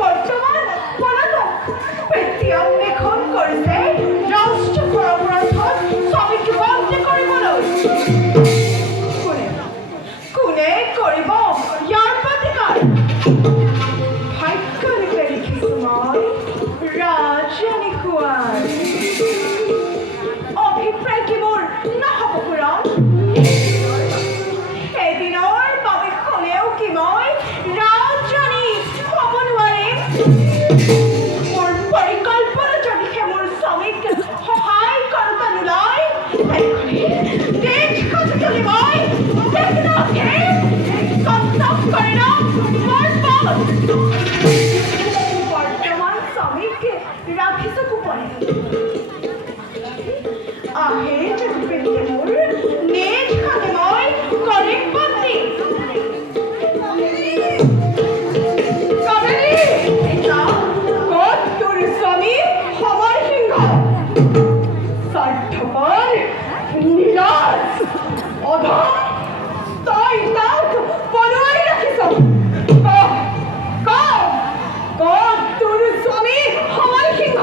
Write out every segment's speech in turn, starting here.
বৰ্তমান পলাতক পেটিয়াম লেখন কৰিছে ৰাষ্ট্ৰ পৰম্পৰাত স্বামীকে বন্দী কৰিবলৈ। কোনে কৰিব ইয়াৰ প্ৰতিকাৰ? ভাগ্য লিপে লিখিছো মই ৰাজৰাণী কোঁৱৰ। অভিপ্ৰায় কি মোৰ নহ'ব পূৰণ? এদিনৰ বাবে শুনেও কি মই ৰাজৰাণী হ'ব নোৱাৰিম? মোৰ পৰিকল্পনা যদিহে মোৰ স্বামীক সহায় কৰোঁতা নোলায়, দেশখন তুলি মই দেশনাকে কণ্টক কৰি ল'ম মোৰ পথ। বৰ্তমান স্বামীক ৰাখিছো কোপনে। আহে যদি পিন্ধে মোৰ নেজখানে মই কৰিম বন্দী। কাবেৰী, ক'ত তোৰ স্বামী সমৰ সিংহ? স্বাৰ্থপৰ, নিৰাজ, অধম, তই তাক পলুৱাই ৰাখিছ। ক'ত তোৰ স্বামী সমৰ সিংহ?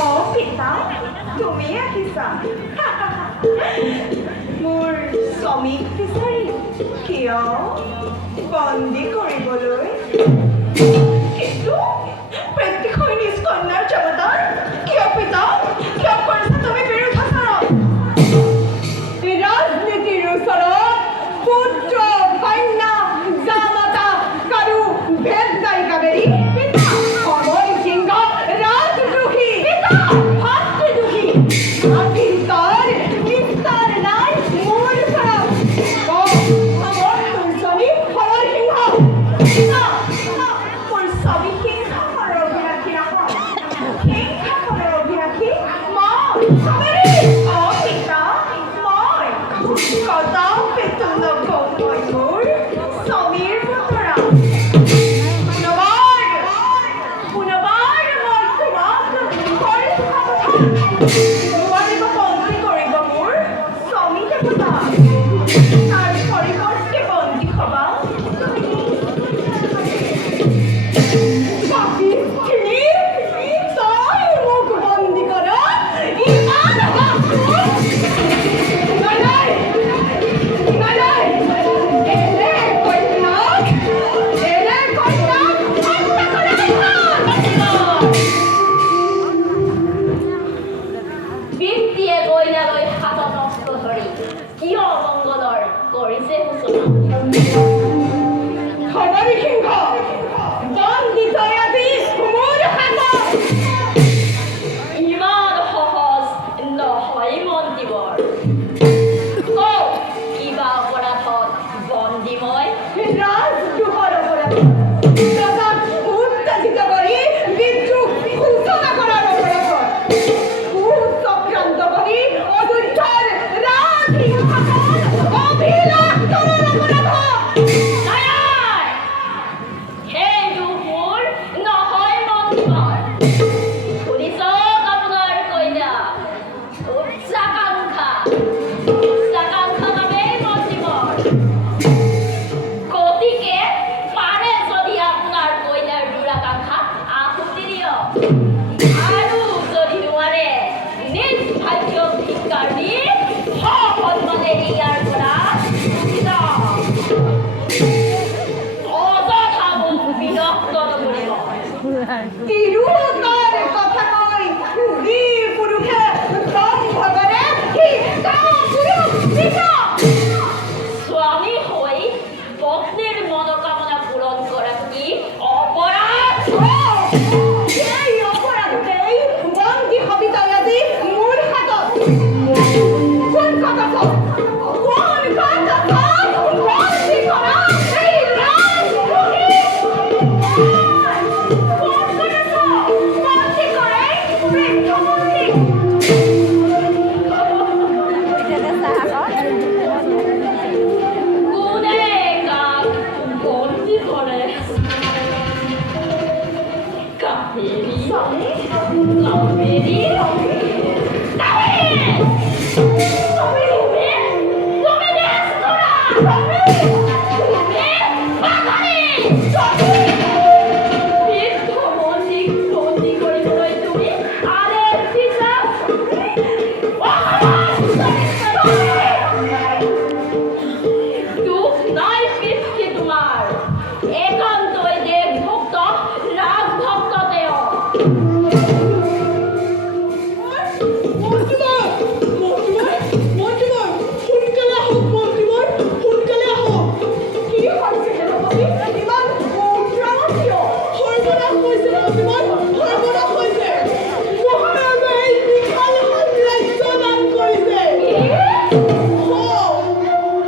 অ' পিতা, তুমি আহিছা মোৰ স্বামীক বিচাৰি। কিয়? বন্দী কৰিবলৈ। কিন্তু প্ৰত্যেকই নিজ কন্যাৰ জগতৰ। কিয় পিতা? কিয় কৰিছা তুমি বিৰুদ্ধাচৰণ? ৰাজনীতিৰ ওচৰত পুত্ৰ কন্যা জামাতা কাৰো ভেদ নাই কাবেৰী। সমৰ সিংহ ৰাজদ্ৰোহী, ভাতৃদ্ৰোহী। আজি তাৰ নিস্তাৰ নাই মোৰ ওচৰত। সমৰ তোৰ স্বামী সমৰ সিংহ। মোৰ স্বামী সিংহাসনৰ অভিলাষী নহয়, সিংহাসনৰ অভিলাষী মই কাবেৰী। অ' পিতা, মই কদাপি নকওঁ মই মোৰ স্বামীৰ বতৰা। পুনৰবাৰ মই তোমাক কৈ থকা কথা নোৱাৰিব বন্দী কৰিব মোৰ স্বামী দেৱতা। তাৰ পৰিৱৰ্তে বন্দী হ'বা তুমি। পাপিষ্ঠিনী, তই মোক বন্দী কৰ? ইমান বৃত্তিয়ে কইনালৈ হাতত অস্ত্ৰ ধৰি কিয় অমংগলৰ কৰিছে সূচনা। সমৰ সিংহ বন্দী তই আজি মোৰ হাতত। ইমান সহজ নহয় মন্ত্ৰীবৰ। কিবা অপৰাধত বন্দী মই? ৰাজদ্ৰোহৰ অপৰাধত, প্ৰজাক উত্তেজিত কৰি বিদ্ৰোহ সূচনা কৰাৰ অপৰাধত, কুচক্ৰান্ত কৰি অযোধ্যাৰ ৰাজসিংহাসন অভিলাষ কৰাৰ অপৰাধত। সেই দুখ মোৰ নহয় মন্ত্ৰীবৰ। শুনিছক আপোনাৰ কইনা উচ্চাকাংক্ষা নামেই মন্ত্ৰীবৰ। গতিকে পাৰে যদি আপোনাৰ কইনাৰ দুৰাকাংক্ষাত আহুতি দিয়ক, আৰু যদি নোৱাৰে নিজ ভাগ্যক ধিক্কাৰ দি সসন্মানেৰে ইয়াৰ পৰা গুচি যাওক। অযথা মোক বিৰক্ত নকৰিব। তিৰুতাৰ কথা কৈ যি পুৰুষে দম্ভ কৰে সি কাপুৰুষ পিতা। স্বামী হৈ পত্নীৰ মনোকামনা পূৰণ কৰাটো কি অপৰাধ? এই অপৰাধতেই বন্দী হবি তই আজি মোৰ হাতত। কোন কথা বন্দী কৰা এই ৰাজদ্ৰোহী। বন্দী কৰে বৃদ্ধমন্ত্ৰী। কোনে কাক বন্দী কৰে? কাবেৰী, কাবেৰী,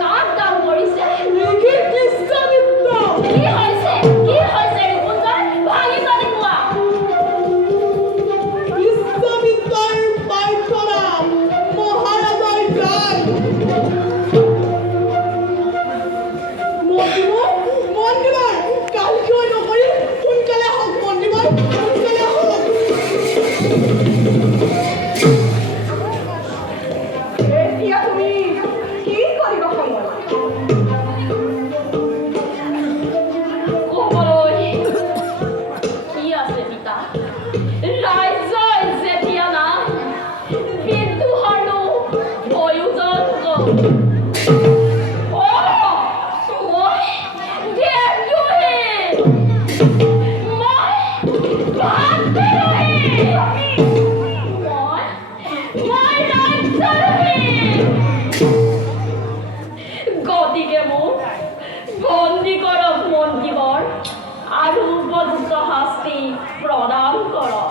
কাৰ দাম কৰিছে? কি হৈছে? কি হৈছে ৰিপুঞ্জয়? ভাঙি চালি কোৱা। এতিয়া তুমি কি কৰিব সময়? ক'বলৈ কি আছে পিতা? ৰাজ্যই যেতিয়া নাই, বিদ্ৰোহৰনো প্ৰয়োজন ক'ত? মই দেশদ্ৰোহী, মই ভাতৃদ্ৰোহী, মই ৰাজ্যদ্ৰোহী। গতিকে মোক বন্দী কৰক মন্ত্ৰীবৰ আৰু উপযুক্ত শাস্তি প্ৰদান কৰক।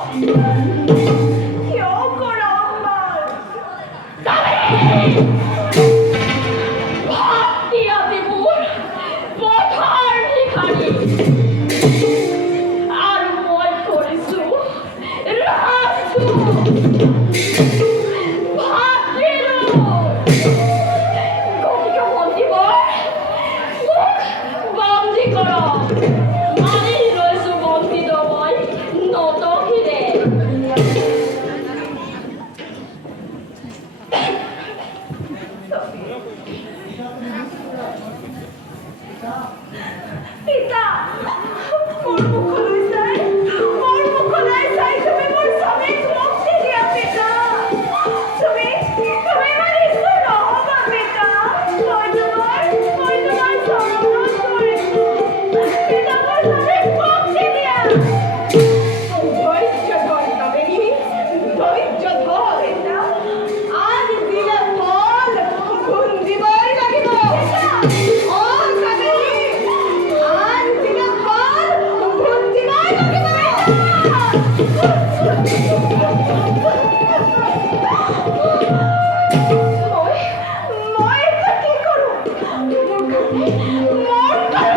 কিয় কৰা অপমান? ভাতৃ-আতিবোৰ পথাৰ ভিখাৰী আৰু মই কৰিছো ৰাজদূত। গতিকে মন্ত্ৰীবৰ মোক বন্দী কৰক। মানি লৈছো বন্দীত মই নতশিৰে। পিতা, মোৰ মুখলৈ চাই তুমি মোৰ স্বামীক মুক্তি দিয়া পিতা। তুমি ইমান ইচ্ছা নহ'বা পিতা। মই তোমাৰ চৰণত পৰিছো। পিতা, মোৰ স্বামীক মুক্তি দিয়া। ধৈৰ্য ধৰ কাবেৰী, ধৈৰ্য ধৰ পিতা। আজ দিলে ফল খুন্দিবই লাগিব। মই এতিয়া কি কৰোঁ? মোৰ